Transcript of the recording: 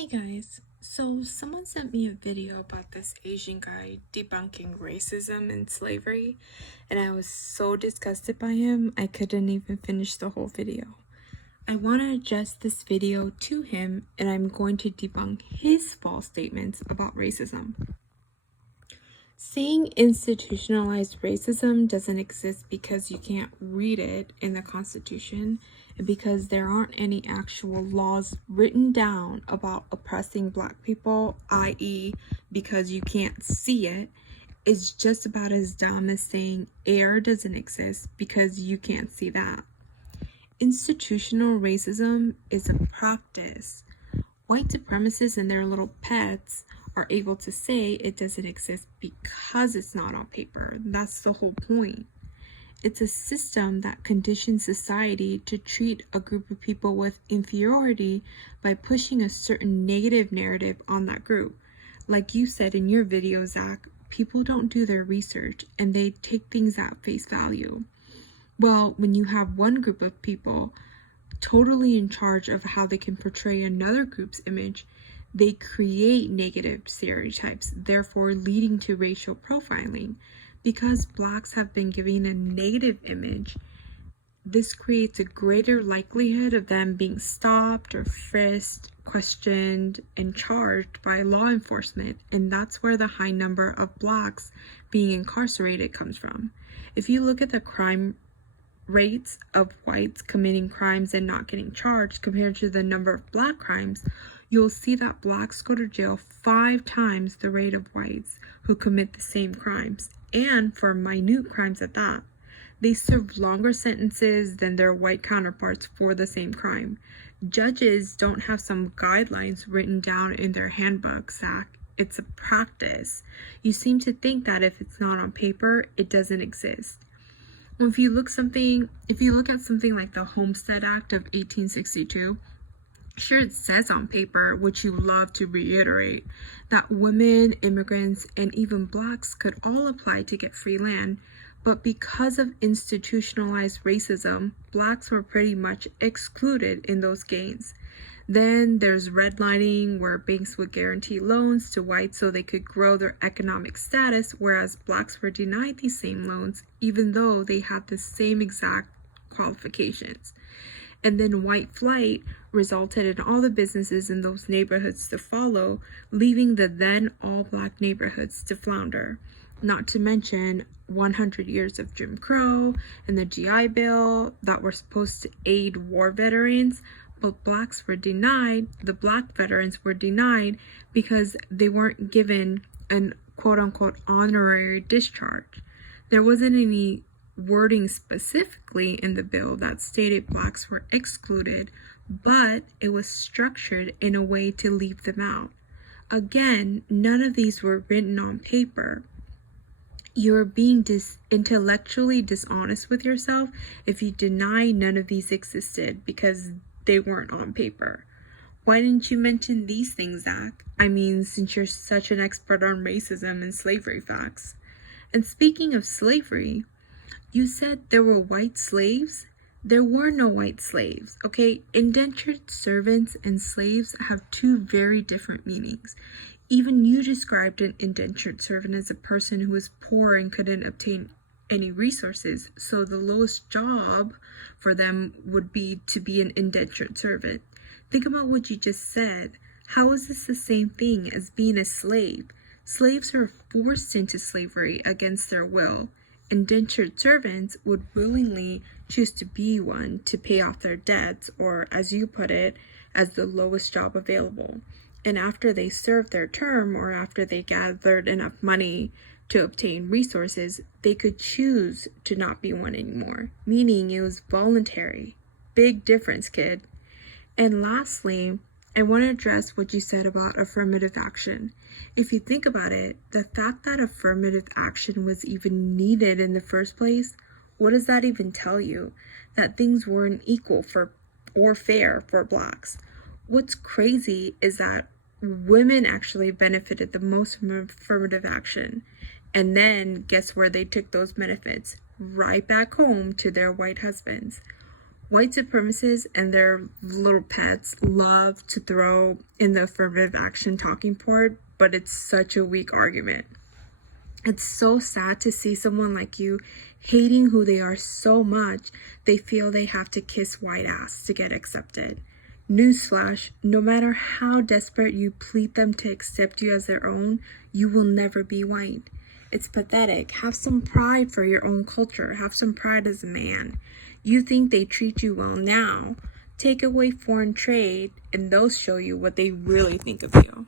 Hey guys, so someone sent me a video about this Asian guy debunking racism and slavery, and I was so disgusted by him I couldn't even finish the whole video. I want to adjust this video to him, and I'm going to debunk his false statements about racism. Saying institutionalized racism doesn't exist because you can't read it in the Constitution and because there aren't any actual laws written down about oppressing Black people, i.e., because you can't see it, is just about as dumb as saying air doesn't exist because you can't see that. Institutional racism is a practice. White supremacists and their little pets are able to say it doesn't exist because it's not on paper. That's the whole point. It's a system that conditions society to treat a group of people with inferiority by pushing a certain negative narrative on that group. Like you said in your video, Zach, people don't do their research and they take things at face value. Well, when you have one group of people totally in charge of how they can portray another group's image, they create negative stereotypes, therefore leading to racial profiling. Because Blacks have been given a negative image, this creates a greater likelihood of them being stopped or frisked, questioned, and charged by law enforcement, and that's where the high number of Blacks being incarcerated comes from. If you look at the crime rates of whites committing crimes and not getting charged compared to the number of Black crimes, you'll see that Blacks go to jail 5 times the rate of whites who commit the same crimes, and for minute crimes at that. They serve longer sentences than their white counterparts for the same crime. Judges don't have some guidelines written down in their handbook, Zach. It's a practice. You seem to think that if it's not on paper, it doesn't exist. Well, if you look at something like the Homestead Act of 1862, sure, it says on paper, which you love to reiterate, that women, immigrants, and even Blacks could all apply to get free land, but because of institutionalized racism, Blacks were pretty much excluded in those gains. Then there's redlining, where banks would guarantee loans to whites so they could grow their economic status, whereas Blacks were denied these same loans, even though they had the same exact qualifications. And then white flight resulted in all the businesses in those neighborhoods to follow, leaving the then all-Black neighborhoods to flounder. Not to mention 100 years of Jim Crow and the GI Bill that were supposed to aid war veterans, but Blacks were denied, the Black veterans were denied because they weren't given an quote-unquote honorary discharge. There wasn't any wording specifically in the bill that stated Blacks were excluded, but it was structured in a way to leave them out. Again, none of these were written on paper. You're being intellectually dishonest with yourself if you deny none of these existed because they weren't on paper. Why didn't you mention these things, Zach? I mean, since you're such an expert on racism and slavery facts. And speaking of slavery, you said there were white slaves? There were no white slaves, okay? Indentured servants and slaves have 2 very different meanings. Even you described an indentured servant as a person who was poor and couldn't obtain any resources, so the lowest job for them would be to be an indentured servant. Think about what you just said. How is this the same thing as being a slave? Slaves are forced into slavery against their will. Indentured servants would willingly choose to be one to pay off their debts, or as you put it, as the lowest job available. And after they served their term, or after they gathered enough money to obtain resources, they could choose to not be one anymore, meaning it was voluntary. Big difference, kid. And lastly, I want to address what you said about affirmative action. If you think about it, the fact that affirmative action was even needed in the first place, what does that even tell you? That things weren't equal or fair for Blacks. What's crazy is that women actually benefited the most from affirmative action. And then guess where they took those benefits? Right back home to their white husbands. White supremacists and their little pets love to throw in the affirmative action talking point, but it's such a weak argument. It's so sad to see someone like you hating who they are so much they feel they have to kiss white ass to get accepted. Newsflash, no matter how desperate you plead them to accept you as their own, you will never be white. It's pathetic. Have some pride for your own culture. Have some pride as a man. You think they treat you well now. Take away foreign trade and they'll show you what they really think of you.